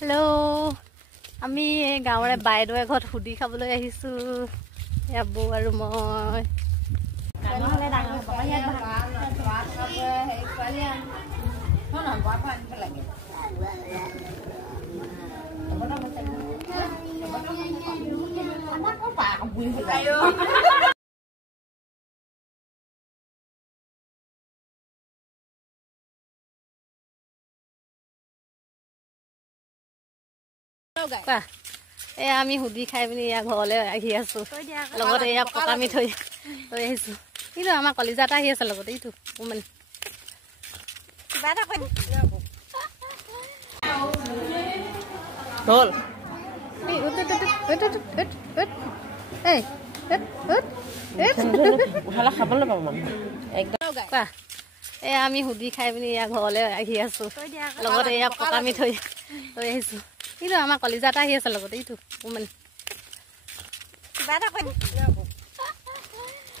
hello আমি গাঁৱৰে বাইদেউ ঘৰত হুদি খাবলৈ আহিছো ইয়া বৌ আৰু মই নহলে ডাঙৰ বাবা ইয়াত ভাত খাব হেই পালি ন বাবা আনিব লাগে আমি হুদি খাই পিনি ইয়াৰ ঘৰলৈ আহি আছো লগতে এয়া পকা মিঠৈ লৈ আহিছো কিন্তু আমাৰ কলিজা এটা আহি আছে লগতে এইটো মানে কিবা এটা কৈ আমি হুদি খাই পিনি ইয়াৰ ঘৰলৈ আহি আছো লগতে এয়া পকা মিঠৈ লৈ আহিছো কিন্তু আমাৰ কলিজা এটা আহি আছে লগতে এইটো মানে কিবা এটা কৈ